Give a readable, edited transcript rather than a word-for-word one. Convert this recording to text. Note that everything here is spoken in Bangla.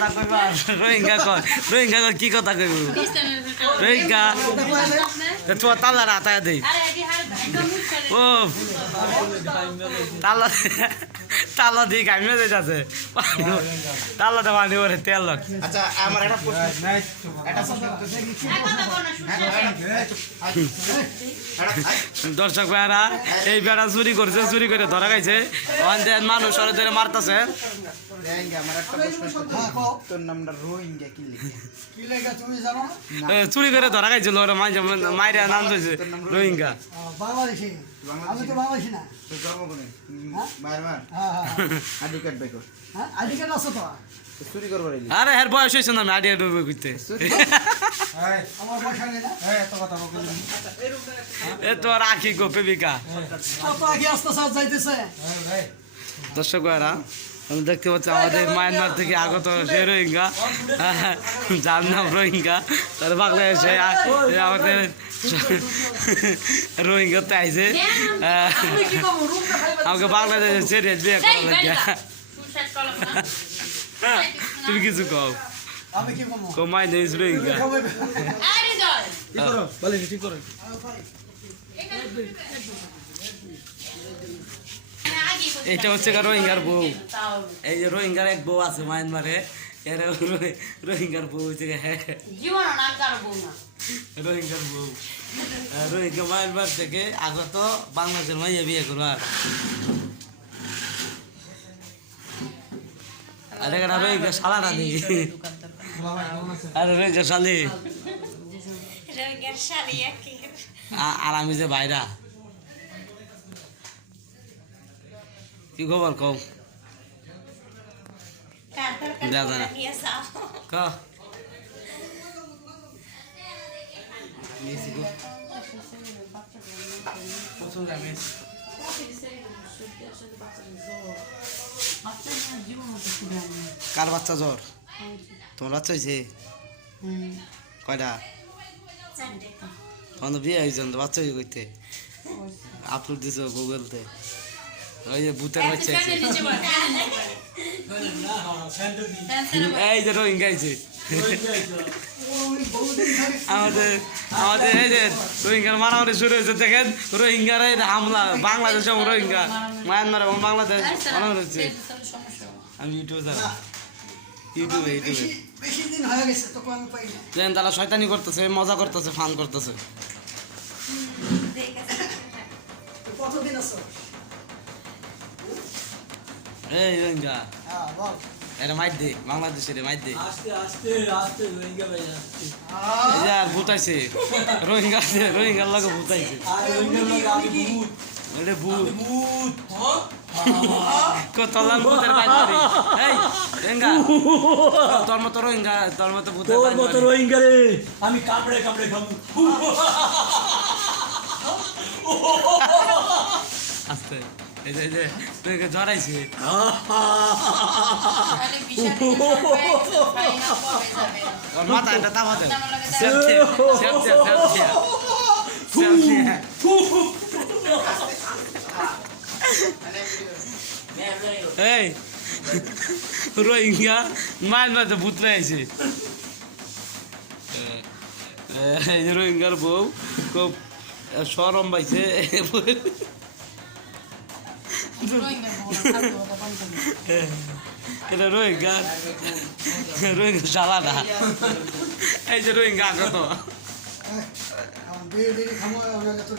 কথা কইবা রোহিঙ্গা কয় রোহিঙ্গা কয় কি কথা কইব রোহিঙ্গা তো তালা রাতা দেই ও তালা তালা দি গাইমে যাচ্ছে তালাটা পানি ওরে তেল লক আচ্ছা আমার একটা প্রশ্ন দর্শক ভাইরা এই বেড়া চুরি করছে চুরি করে ধরা খাইছে মানুষ ওরা ধরে মারতেছে আমার একটা প্রশ্ন তোর নামটা রোহিঙ্গা কি লেখা তুমি জানো চুরি করে ধরা খাইছিল ওরা মাইরা নাম দিয়েছে রোহিঙ্গা বাংলাদেশি আমি তো বাংলাদেশি না তোর জন্ম কোনে মারমার আইডি কার্ড বের কর হ্যাঁ আইডি কার্ড আছে তো চুরি করবার এলি আরে হের বয়স হয়েছে না আমি আইডিয়া ডুবে করতে আমার পয়সা নেই না এত কথা বলি এ তো আর আখি গো পেবিকা কত আগে আস্তে সাথ যাইতেছে দর্শক ভাইরা আমি দেখতে পাচ্ছি আমাদের মায়ানমার থেকে আগত সে রোহিঙ্গা যার নাম রোহিঙ্গা তার বাংলাদেশে আমাদের রোহিঙ্গাতে আইছে আমাকে বাংলাদেশে ছেড়ে বিয়ে করা লাগে তুমি কিছু কও আমি কি করব কমাই দিয়েছ রোহিঙ্গা কি করো বলে ঠিক করো এটা হচ্ছে রোহিঙ্গার বউ এই যে রোহিঙ্গার এক বউ আছে মায়ানমারে এর রোহিঙ্গার বউ হচ্ছে রোহিঙ্গার বউ রোহিঙ্গা মায়ানমার থেকে আগত বাংলাদেশের মাইয়া বিয়ে করবার আরে কেন রোহিঙ্গা শালা না নি আরে রোহিঙ্গা শালি আর আমি যে ভাইরা কি খবর কও দাদা না ক কার বাচ্চা জ্বর তোমার বাচ্চা হয়েছে কয়টা তখন তো বিয়ে হয়েছে বাচ্চা হয়ে করতে আপলোড দিছ গুগলতে ওই যে ভূতের বাচ্চা আছে এই যে রোহিঙ্গা আছে আমাদের আমাদের এই যে রোহিঙ্গার মারামারি শুরু হয়েছে দেখেন রোহিঙ্গার এই হামলা বাংলাদেশ এবং রোহিঙ্গা মায়ানমার এবং বাংলাদেশ মারামারি হচ্ছে আমি ইউটিউবে জানি ইউটিউবে বেশি দিন হয়ে গেছে তো আমি পাই না দেখেন তারা শয়তানি করতেছে মজা করতেছে ফান করতেছে কতদিন আছে এই রোহিঙ্গা হ্যাঁ বল এটা মাইর দে বাংলাদেশের মাইর দে আস্তে আস্তে আস্তে রোহিঙ্গা ভাই আসছে এই যে আর ভূতাইছে রোহিঙ্গা রোহিঙ্গার লাগে ভূতাইছে আর রোহিঙ্গা লোক আমি ভূত এটা ভূত ভূত কতলাল ভূতের বাইর করি এই রোহিঙ্গা তোর মতো রোহিঙ্গা তোর মতো ভূতের তোর বাইর মতো করি রোহিঙ্গা রে আমি কামড়ে কামড়ে খাবো আস্তে এই যে তুই জড়াইছে ওর মাথা এটা তাবা দে সেলফি সেলফি সেলফি সেলফি এই রোহিঙ্গা মায়ানমারে ভূত লাইছে এই যে রোহিঙ্গার বউ খুব সরম পাইছে এটা রোহিঙ্গা রোহিঙ্গা শালা না এই যে রোহিঙ্গা আগত আমার বেড়ে খামো ওরা তো